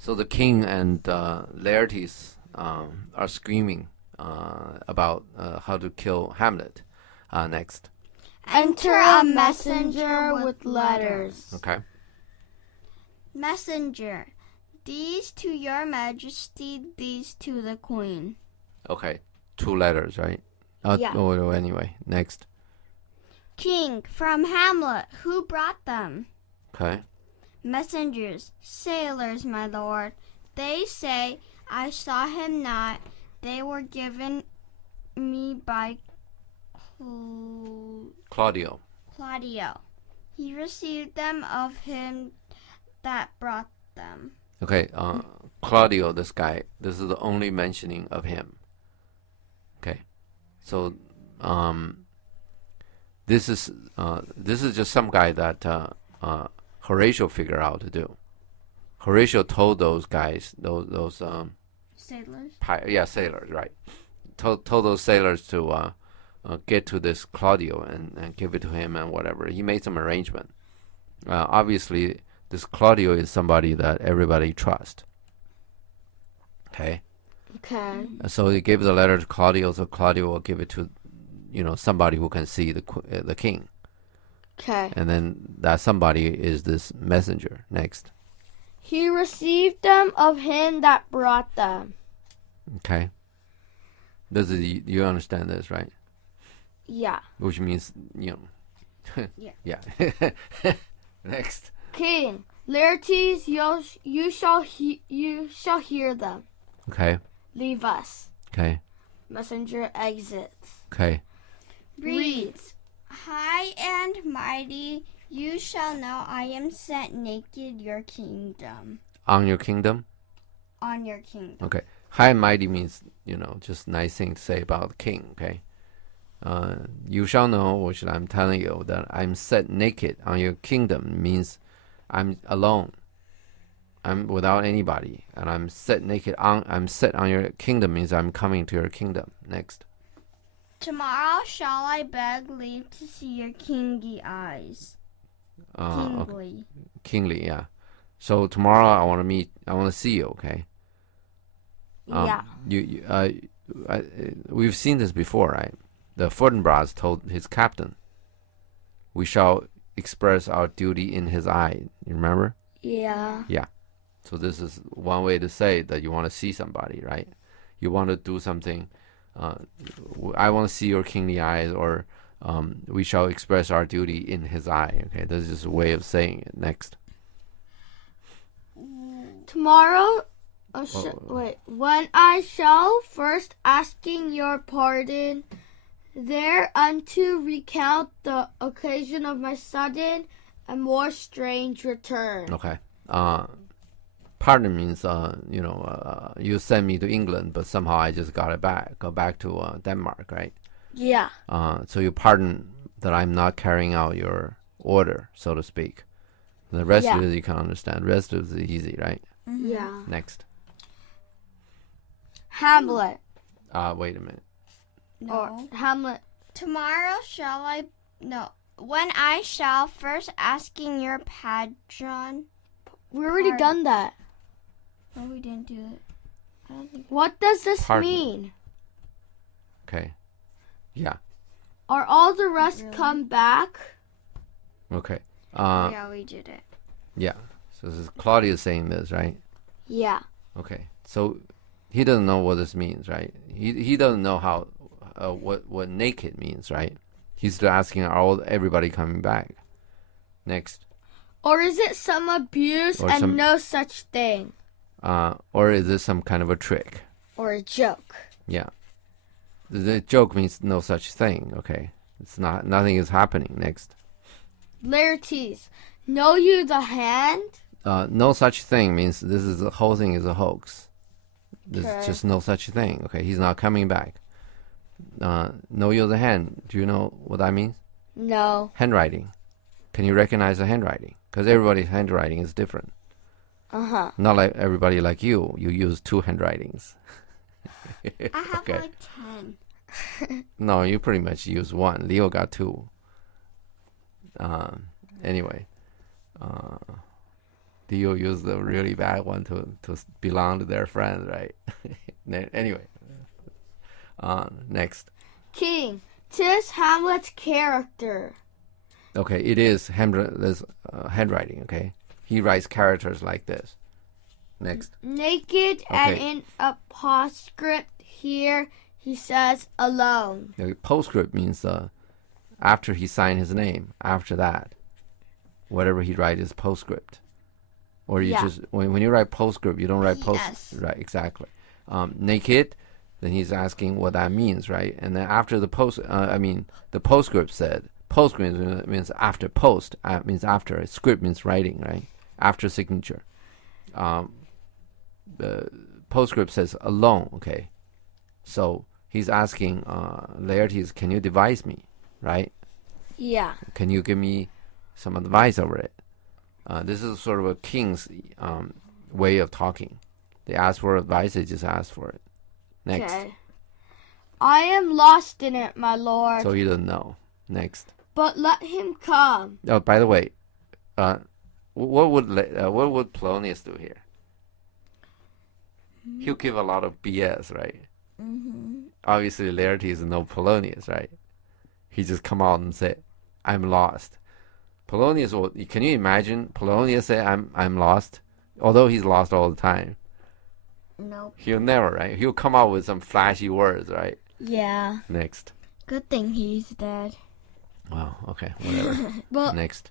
So the king and Laertes are screaming about how to kill Hamlet. Next. Enter a messenger with letters. Okay. Messenger, these to your majesty, these to the queen. Okay. 2 letters, right? Yeah. Oh, anyway, next. King, from Hamlet, who brought them? Okay. Messengers, sailors, my lord. They say, I saw him not. They were given me by Claudio. He received them of him that brought them. Okay. Claudio, this guy, this is the only mentioning of him. Okay. So, this is just some guy that Horatio figured out to do. Horatio told those guys, those Sailors? Sailors, right? Told those sailors to get to this Claudio and give it to him and whatever. He made some arrangement. Obviously, this Claudio is somebody that everybody trusts. Okay. Okay. So he gave the letter to Claudio, so Claudio will give it to, somebody who can see the king. Okay. And then that somebody is this messenger. Next. He received them of him that brought them. Okay. You understand this, right? Yeah. Which means, Yeah. Yeah. Next. King, Laertes, you shall hear them. Okay. Leave us. Okay. Messenger exits. Okay. Reads, High and mighty, you shall know I am sent naked your kingdom. On your kingdom? On your kingdom. Okay. High and mighty means, just nice thing to say about the king, okay? You shall know, which I'm telling you, that I'm set naked on your kingdom means I'm alone. I'm without anybody, and I'm set on your kingdom means I'm coming to your kingdom. Next. Tomorrow shall I beg leave to see your kingly eyes. Kingly. Okay. Kingly, yeah. So tomorrow I want to see you, okay? Yeah. We've seen this before, right? The Fortinbras told his captain, we shall express our duty in his eye. You remember? Yeah. Yeah. So this is one way to say that you want to see somebody, right? You want to do something. I want to see your kingly eyes, or we shall express our duty in his eye. Okay, this is a way of saying it. Next. Tomorrow, when I shall first asking your pardon, thereunto recount the occasion of my sudden and more strange return. Okay. Pardon means, you sent me to England, but somehow I just go back to Denmark, right? Yeah. So you pardon that I'm not carrying out your order, so to speak. The rest of it you can understand. The rest of it is easy, right? Yeah. Next. Hamlet. Wait a minute. No. Or Hamlet. Tomorrow shall I... No. When I shall first asking your patron... We already done that. No, we didn't do it. I don't think... What does this mean? Okay. Yeah. Are all the rest come back? Okay. Yeah, we did it. Yeah. So this is Claudia saying this, right? Yeah. Okay. So he doesn't know what this means, right? He doesn't know how what naked means, right? He's still asking, are everybody coming back? Next. Or is it some abuse and no such thing? Or is this some kind of a trick? Or a joke? Yeah. The joke means no such thing. Okay. It's not. Nothing is happening. Next. Laertes, know you the hand? No such thing means the whole thing is a hoax. There's just no such thing. Okay. He's not coming back. Know you the hand. Do you know what that means? No. Handwriting. Can you recognize the handwriting? Because everybody's handwriting is different. Uh-huh. Not like everybody like you. You use 2 handwritings. I have like 10. No, you pretty much use 1. Leo got 2. Anyway. Deal use the really bad one to belong to their friends, right? Anyway, next. King, 'tis Hamlet's character. Okay, it is Hamlet's handwriting. Okay, he writes characters like this. Next. Naked, and in a postscript here he says alone. Postscript means after he signed his name. After that, whatever he writes is postscript. Or you just when you write postscript, you don't write post. Right, exactly. Naked, then he's asking what that means, right? And then after the the postscript said. Postscript means after post. Means after. Script means writing, right? After signature. The postscript says alone. Okay, so he's asking Laertes, can you advise me, right? Yeah. Can you give me some advice over it? This is sort of a king's way of talking. They ask for advice, they just ask for it. Next. Okay. I am lost in it, my lord. So he doesn't know. Next. But let him come. Oh, by the way, what would Polonius do here? He'll give a lot of BS, right? Mm-hmm. Obviously, Laertes no Polonius, right? He just come out and say, "I'm lost." Polonius, can you imagine Polonius say, "I'm lost," although he's lost all the time? Nope. He'll never, right? He'll come out with some flashy words, right? Yeah. Next. Good thing he's dead. Wow. Okay. Whatever. But next.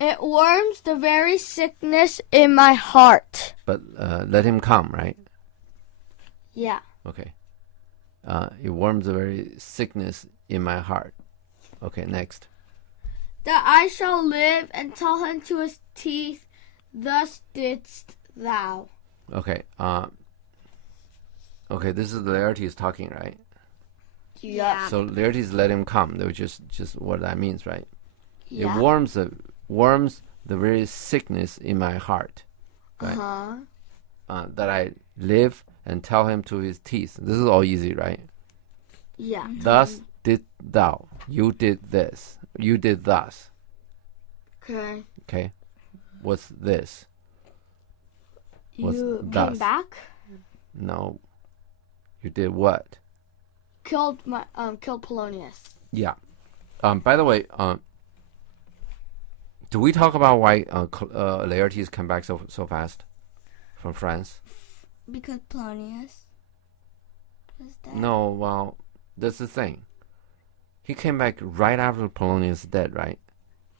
It warms the very sickness in my heart. But let him come, right? Yeah. Okay. It warms the very sickness in my heart. Okay. Next. That I shall live and tell him to his teeth, thus didst thou. Okay. Okay. This is Laertes talking, right? Yeah. So Laertes let him come. That was just what that means, right? Yeah. It warms the very sickness in my heart, right? That I live and tell him to his teeth. This is all easy, right? Yeah. Thus did thou. You did this. You did thus. Okay. Okay. What's this? What's You thus? came back? No. You did what? Killed Polonius. Yeah. By the way, do we talk about why Laertes come back so fast from France? Because Polonius was dead. No, well, that's the thing. He came back right after Polonius is dead, right?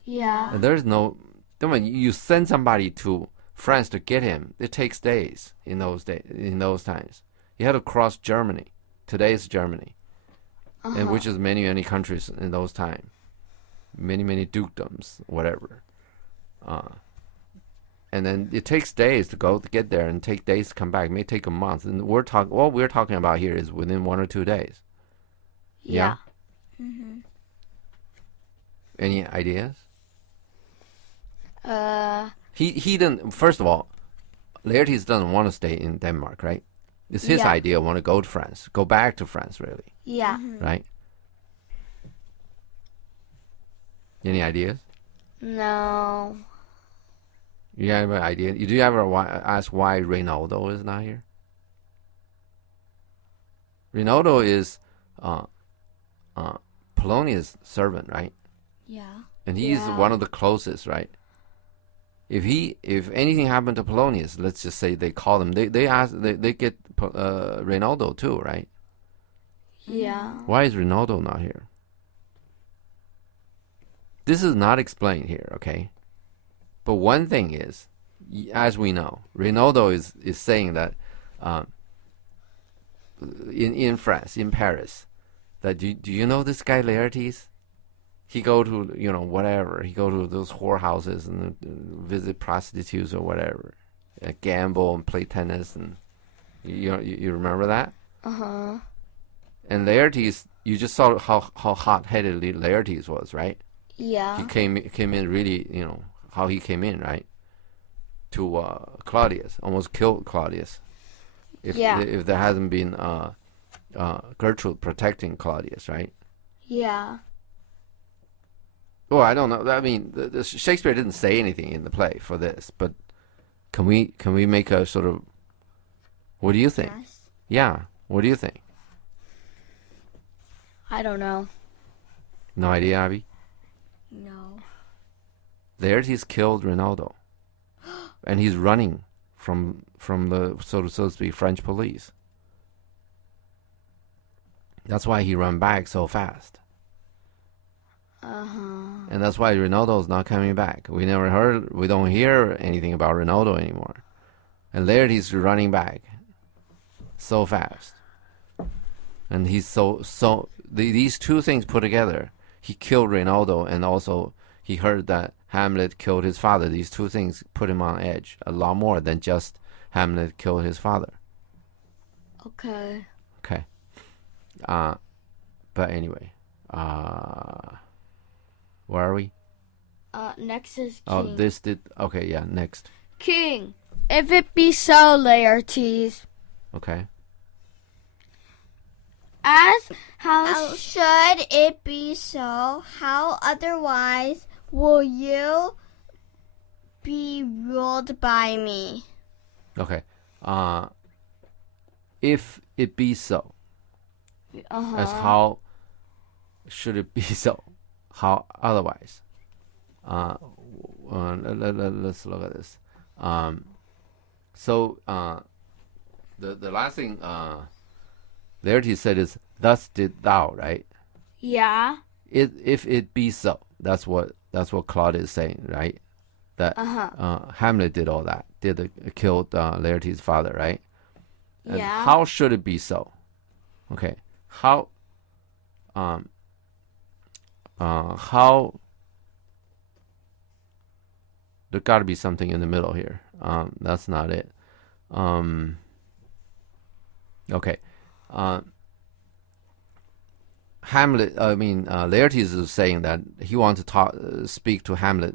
Yeah. And there's no. Then when you send somebody to France to get him, it takes days in those times. You had to cross Germany. Today's Germany, and which is many countries in those times. Many dukedoms, whatever. And then it takes days to get there, and take days to come back. It may take a month. And what we're talking about here is within 1 or 2 days. Yeah. Mm-hmm. Any ideas? He didn't. First of all, Laertes doesn't want to stay in Denmark, right? It's his idea. Want to go to France, go back to France, really. Yeah. Right. Any ideas? No. You have an idea? Do you ever ask why Reynaldo is not here? Reynaldo is Polonius' servant, right? Yeah. And he's one of the closest, right? If anything happened to Polonius, let's just say they call him, they get Reynaldo too, right? Yeah. Why is Reynaldo not here? This is not explained here, okay? But one thing is, as we know, Reynaldo is saying that in France, in Paris, that do you know this guy Laertes? He go to whatever. He go to those whorehouses and visit prostitutes or whatever, gamble and play tennis, and you remember that? And Laertes, you just saw how hot-headed Laertes was, right? Yeah. He came in really, how he came in, right? To Claudius, almost killed Claudius. If there hasn't been Gertrude protecting Claudius, right? Yeah. Well, I don't know. I mean, Shakespeare didn't say anything in the play for this, but Can we make a sort of? What do you think? Yes. Yeah. What do you think? I don't know. No idea, Abby. No. Laertes killed Ronaldo, and he's running from the so to speak French police. That's why he ran back so fast. And that's why Ronaldo's not coming back. We don't hear anything about Ronaldo anymore. And Laertes running back so fast. And he's these two things put together, he killed Ronaldo, and also he heard that Hamlet killed his father. These two things put him on edge a lot more than just Hamlet killed his father. Okay. Okay. But anyway, where are we? Next is king. Oh, this did. Okay, yeah, next. King, if it be so, Laertes, Okay. as How how should it be so? How otherwise will you be ruled by me? Okay. If it be so, as how should it be so? How otherwise? Let's look at this. The last thing Laertes said is, "Thus did thou," right? Yeah. If it be so, that's what Claude is saying, right? That Hamlet did all that, killed Laertes' father, right? And Yeah. how should it be so? Okay, how there got to be something in the middle here. That's not it. Okay. Laertes is saying that he wants to speak to Hamlet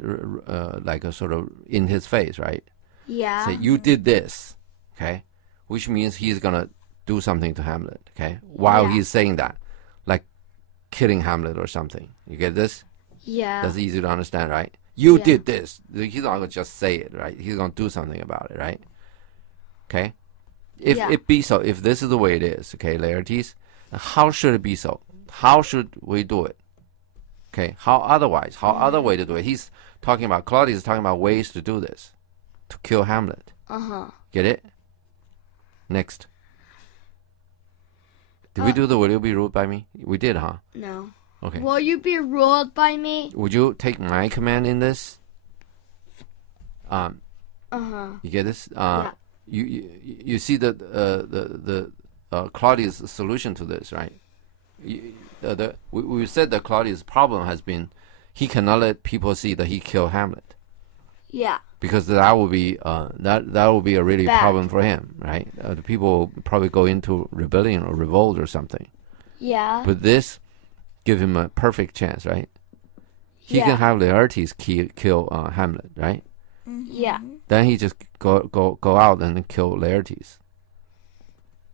like a sort of in his face, right? Yeah. Say, you did this, okay? Which means he's going to do something to Hamlet, okay? While he's saying that, like killing Hamlet or something. You get this? Yeah. That's easy to understand, right? You did this. He's not going to just say it, right? He's going to do something about it, right? Okay? If it be so, if this is the way it is, okay, Laertes, how should it be so? How should we do it? Okay, how otherwise? How other way to do it? He's talking about, Claudius is talking about ways to do this, to kill Hamlet. Get it? Next. Did we do the will you be ruled by me? We did, huh? No. Okay. Will you be ruled by me? Would you take my command in this? You get this? Yeah. You see the Claudius' solution to this, right? We said that Claudius' problem has been he cannot let people see that he killed Hamlet. Yeah. Because that will be that will be a really Bad. problem for him, right? The people will probably go into rebellion or revolt or something. Yeah. But this give him a perfect chance, right? He can have Laertes kill Hamlet, right? Yeah. Then he just go out and kill Laertes.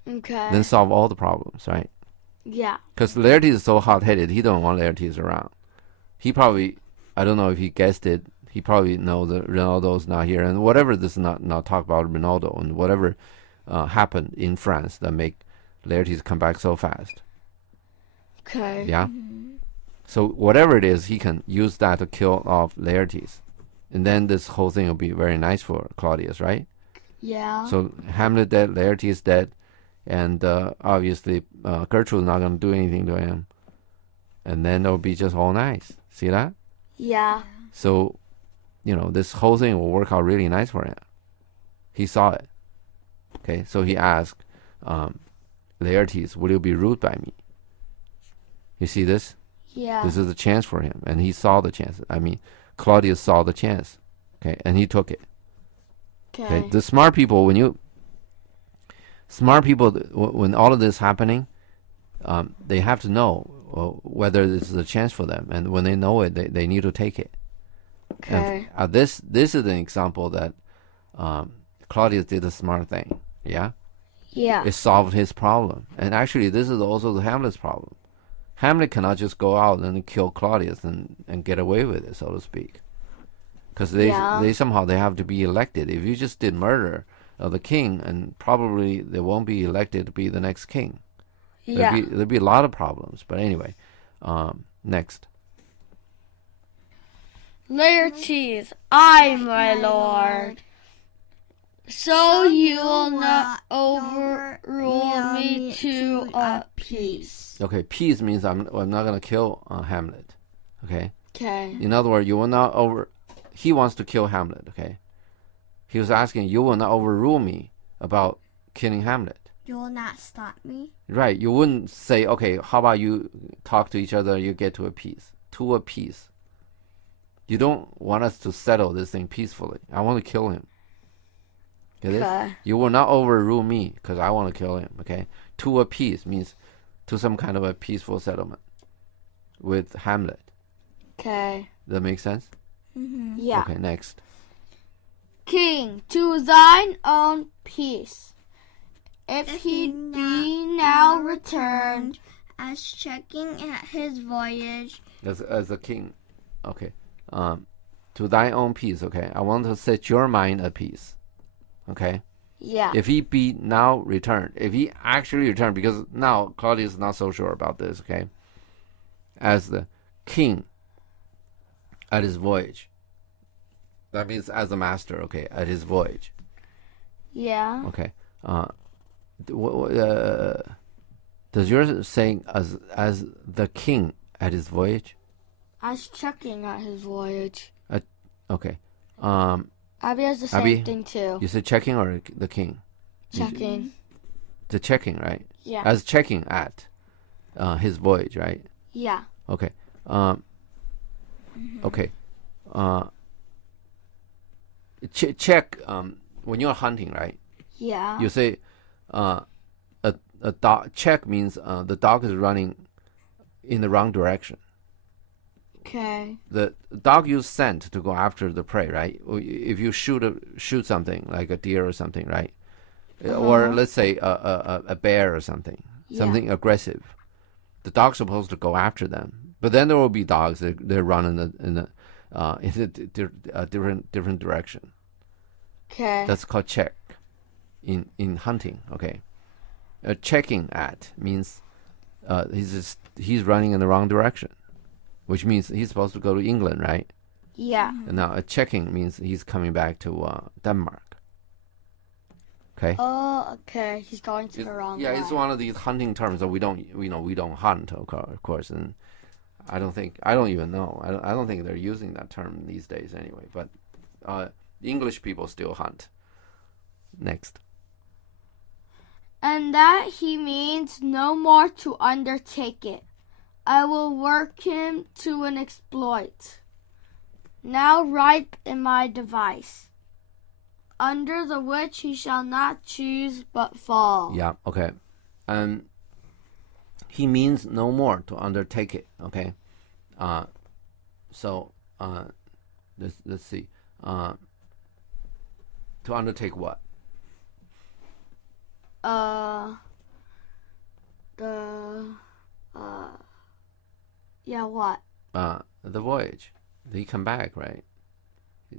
Okay. Then solve all the problems, right? Yeah. Because Laertes is so hot-headed, he don't want Laertes around. He probably, I don't know if he guessed it, he probably knows that Ronaldo's not here. And whatever, this is not talk about Ronaldo, and whatever happened in France that make Laertes come back so fast. Okay. Yeah? So whatever it is, he can use that to kill off Laertes. And then this whole thing will be very nice for Claudius, right? Yeah. So Hamlet dead, Laertes dead, and obviously Gertrude's not going to do anything to him. And then it'll be just all nice. See that? Yeah. So, this whole thing will work out really nice for him. He saw it. Okay, so he asked Laertes, will you be ruled by me? You see this? Yeah. This is a chance for him, and he saw the chance. Claudius saw the chance, okay, and he took it. Okay, the smart people, when all of this happening, they have to know whether this is a chance for them, and when they know it, they need to take it. Okay. And, this is an example that Claudius did a smart thing. Yeah. Yeah. It solved his problem, and actually, this is also Hamlet's problem. Hamlet cannot just go out and kill Claudius and get away with it, so to speak. because they somehow they have to be elected. If you just did murder of the king, and probably they won't be elected to be the next king. Yeah. There'd be a lot of problems. But anyway, next. Laertes, I, my lord. So you will not overrule me to a peace. Okay, peace means I'm not gonna kill Hamlet. Okay. Okay. In other words, you will not He wants to kill Hamlet. Okay. He was asking, you will not overrule me about killing Hamlet. You will not stop me. Right. You wouldn't say, okay, how about you talk to each other, you get to a peace. To a peace. You don't want us to settle this thing peacefully. I want to kill him. Get it? Okay. You will not overrule me because I want to kill him. Okay. To a peace means to some kind of a peaceful settlement with Hamlet. Okay. That makes sense? Mm-hmm. Yeah. Okay, next. King, to thine own peace. If he be now returned, as checking at his voyage. As a king. Okay. To thy own peace, okay? I want to set your mind at peace. Okay? yeah. If he be now returned, if he actually returned, because now Claudius is not so sure about this, okay? As the king at his voyage. That means as a master, okay, at his voyage. Yeah. Okay. Does yours saying as the king at his voyage? As checking at his voyage. Okay. Abby has the same Abby, thing too. You said checking or the king? Checking. The checking, right? Yeah. As checking at his voyage, right? Yeah. Okay. Okay. Check when you're hunting, right? Yeah. You say a dog. Check means the dog is running in the wrong direction. Okay. The dog use scent to go after the prey, right? If you shoot something like a deer or something, right? Or let's say a bear or something aggressive, the dog's supposed to go after them. But then there will be dogs that run in a different direction. Okay. That's called check in hunting. Okay. Checking at means he's running in the wrong direction, which means he's supposed to go to England, right? Yeah. And now checking means he's coming back to Denmark. Okay. Oh, okay. He's going to the wrong way. Yeah, it's one of these hunting terms that we don't hunt, of course, and I don't even know. I don't think they're using that term these days anyway. But English people still hunt. Next. And that he means no more to undertake it. I will work him to an exploit. Now ripe in my device, under the which he shall not choose but fall. Yeah, okay. He means no more to undertake it, okay? Let's see. To undertake what? What? The voyage. He come back, right? He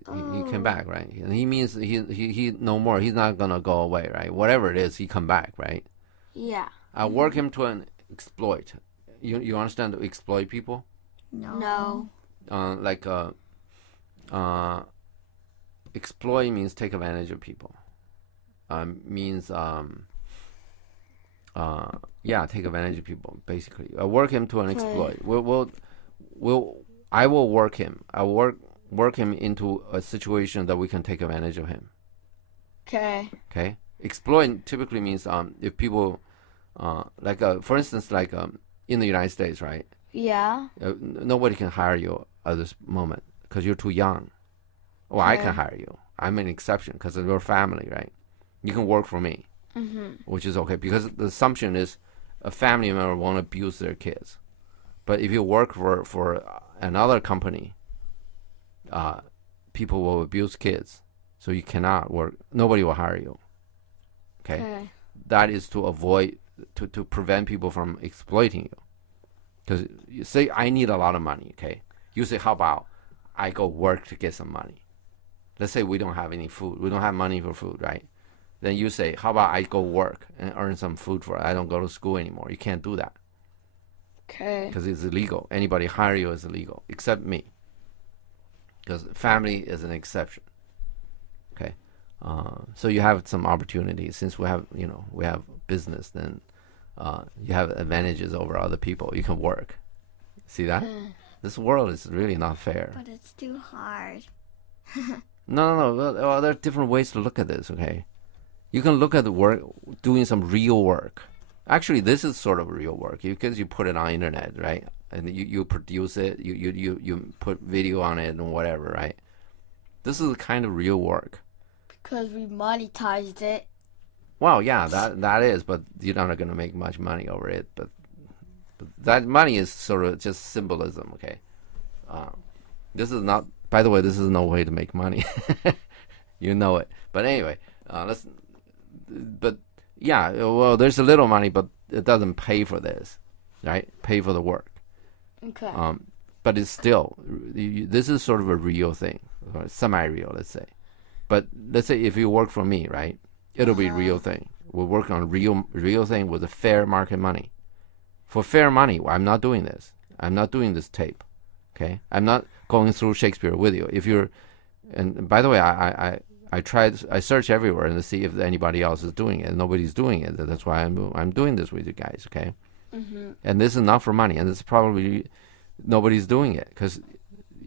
came back, right? And he means he no more. He's not gonna go away, right? Whatever it is, he come back, right? Yeah. I work him to an exploit. You understand to exploit people? No. Exploit means take advantage of people. Means take advantage of people. Basically, I work him to an exploit. I will work him. I work him into a situation that we can take advantage of him. Okay. Okay. Exploit typically means if people for instance in the United States, right? Yeah. Nobody can hire you at this moment because you're too young. Well, I can hire you. I'm an exception because of your family, right? You can work for me, which is okay because the assumption is a family member won't abuse their kids. But if you work for another company, people will abuse kids, so you cannot work. Nobody will hire you. Okay. That is to avoid to prevent people from exploiting you. Because you say I need a lot of money. Okay, you say how about I go work to get some money. Let's say we don't have any food. We don't have money for food, right? Then you say, how about I go work and earn some food for it? I don't go to school anymore. You can't do that. Okay. Because it's illegal. Anybody hire you is illegal, except me. Because family is an exception. Okay. So you have some opportunities. Since we have business, then you have advantages over other people. You can work. See that? This world is really not fair. But it's too hard. No. Well, there are different ways to look at this, okay? You can look at the work, doing some real work. Actually, this is sort of real work because you put it on internet, right? And you produce it, you put video on it and whatever, right? This is kind of real work. Because we monetized it. Well, yeah, that is, but you're not going to make much money over it. But that money is sort of just symbolism, okay? This is not, by the way, this is no way to make money. You know it. But anyway, yeah, well, there's a little money, but it doesn't pay for this, right? Pay for the work. Okay. But it's still, this is sort of a real thing, or semi-real, let's say. But let's say if you work for me, right? It'll be real thing. We'll work on real thing with a fair market money. For fair money, I'm not doing this. I'm not doing this tape. Okay? I'm not going through Shakespeare with you. If you're, and by the way, I search everywhere and to see if anybody else is doing it. Nobody's doing it. That's why I'm doing this with you guys. Okay? Mm-hmm. And this is not for money, and it's probably nobody's doing it because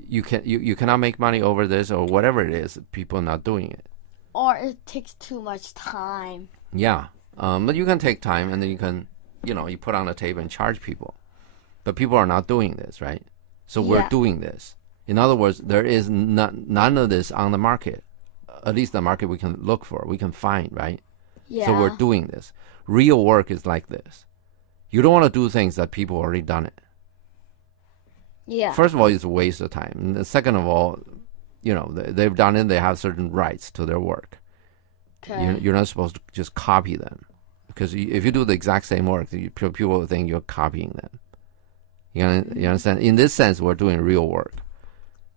you cannot make money over this or whatever it is. People are not doing it. Or it takes too much time. Yeah, but you can take time and then you can, you put on a tape and charge people. But people are not doing this, right? So we're doing this. In other words, there is none of this on the market. At least the market we can look for, we can find, right? Yeah. So we're doing this. Real work is like this. You don't want to do things that people already done it. Yeah. First of all, it's a waste of time. And second of all, they've done it. They have certain rights to their work. Okay. You're not supposed to just copy them, because if you do the exact same work, people will think you're copying them. You understand? In this sense, we're doing real work,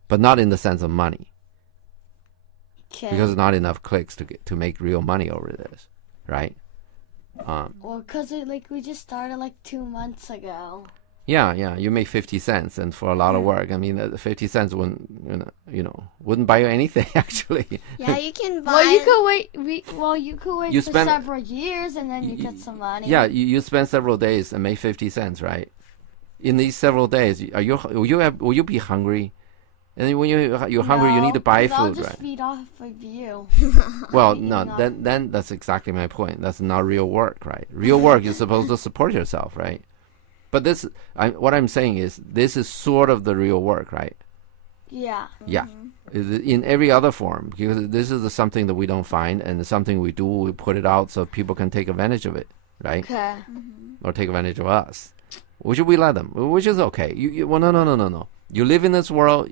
but not in the sense of money. Okay. Because not enough clicks to make real money over this, right? Well, because we just started 2 months ago. Yeah, you make 50 cents, and for a lot of work, I mean, 50 cents wouldn't buy you anything actually. Yeah, you can buy. Well, you could wait. You could wait You for spend- several years, and then you get some money. Yeah, you spend several days and make 50 cents, right? In these several days, will you be hungry? And when you're hungry, you need to buy 'cause food, I'll just right? feed off of you. Well, no, then that's exactly my point. That's not real work, right? Real work is supposed to support yourself, right? But what I'm saying is, this is sort of the real work, right? Yeah. Yeah, in every other form, because this is something that we don't find, and something we do, we put it out so people can take advantage of it, right? Okay. Or take advantage of us, which we let them, which is okay. Well, no. You live in this world,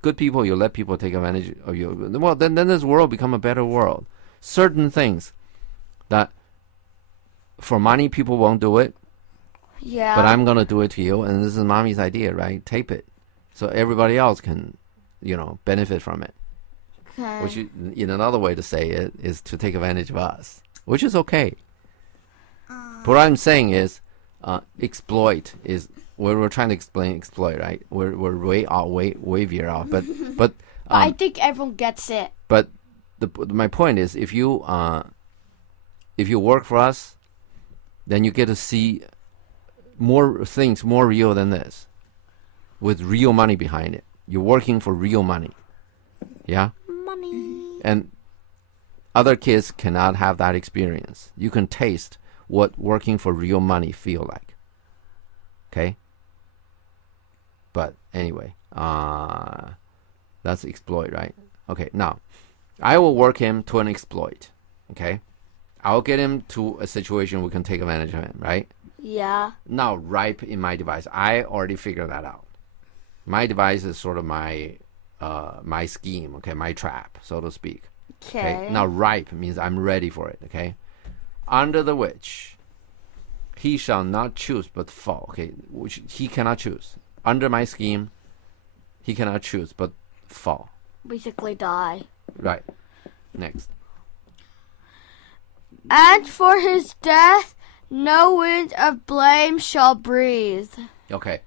good people, you let people take advantage of you. Well, then this world become a better world. Certain things that for money people won't do it, Yeah. but I'm gonna do it to you, and this is mommy's idea, right? Tape it, so everybody else can, benefit from it. Okay. Which, in another way to say it, is to take advantage of us, which is okay. But what I'm saying is, exploit is we're trying to explain exploit, right? We're way veer off, but I think everyone gets it. But my point is, if you work for us, then you get to see more things more real than this, with real money behind it. You're working for real money. Yeah? Money. And other kids cannot have that experience. You can taste what working for real money feel like. Okay? But anyway, that's exploit, right? Okay, now, I will work him to an exploit. Okay? I'll get him to a situation we can take advantage of him, right? Yeah. Now, ripe in my device. I already figured that out. My device is sort of my scheme, okay, my trap, so to speak. Okay. Now, ripe means I'm ready for it, okay? Under the which he shall not choose but fall, okay? Which he cannot choose. Under my scheme, he cannot choose but fall. Basically die. Right. Next. And for his death, no wind of blame shall breathe. Okay.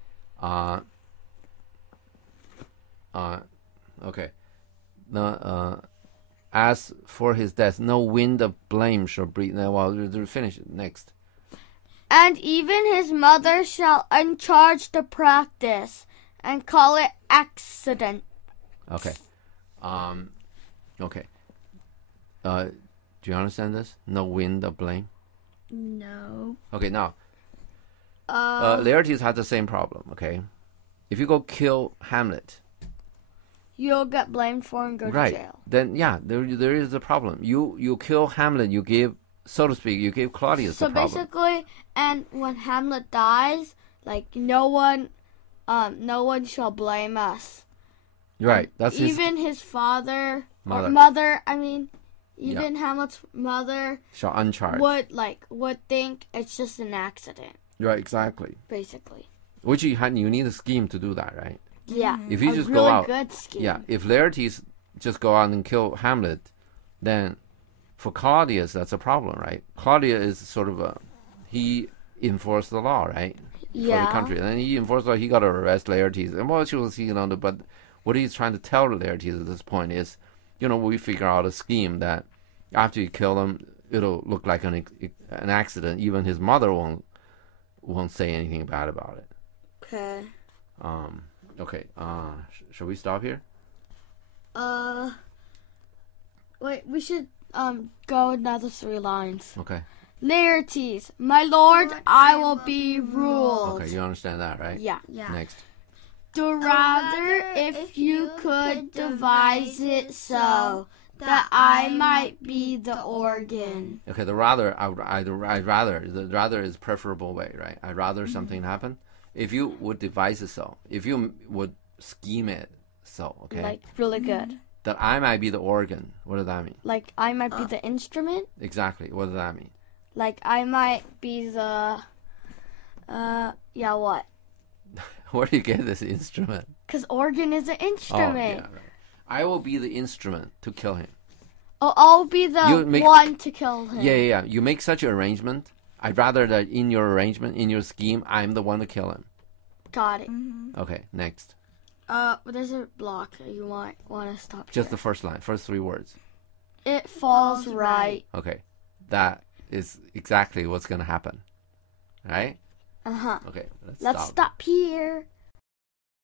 Okay. Now, as for his death, no wind of blame shall breathe. Now, we'll finish it. Next. And even his mother shall uncharge the practice and call it accident. Okay. Okay. Do you understand this? No wind of blame? No. Okay, now, Laertes has the same problem, okay? If you go kill Hamlet, you'll get blamed for and go to jail. Then, yeah, there is a problem. You kill Hamlet, you give, so to speak, you give Claudius the problem. So basically, and when Hamlet dies, like, no one shall blame us. Right. That's even his father, even Hamlet's mother shall uncharge. would think it's just an accident. Right, exactly. Basically. Which you need a scheme to do that, right? Yeah. If you just really go out, good scheme. yeah. If Laertes just go out and kill Hamlet, then for Claudius that's a problem, right? Claudius is sort of he enforced the law, right? Yeah. For the country, and then he enforced the law. He got to arrest Laertes, and what was he on but what he's trying to tell Laertes at this point is, we figure out a scheme that after you kill him, it'll look like an accident. Even his mother won't say anything bad about it. Okay. Okay. Shall we stop here? Wait. We should go another 3 lines. Okay. Laertes, my lord, I will be ruled. Okay, you understand that, right? Yeah. Next. The rather if you could devise it so that I might be the organ. Okay, the rather, the rather is preferable way, right? I'd rather something happen. If you would devise it so, if you would scheme it so, okay? Like, really good. That I might be the organ. What does that mean? Like, I might be the instrument? Exactly. What does that mean? Like, I might be the, yeah, what? Where do you get this instrument? Because organ is an instrument. Oh, yeah, right. I will be the instrument to kill him. Oh, I'll be the one to kill him. Yeah. You make such an arrangement. I'd rather that in your arrangement, in your scheme, I'm the one to kill him. Got it. Mm-hmm. Okay, next. There's a block. You want to stop Just here. the first line, first 3 words. It falls right. Okay, that is exactly what's going to happen. Right? Uh-huh. Okay, Let's stop here.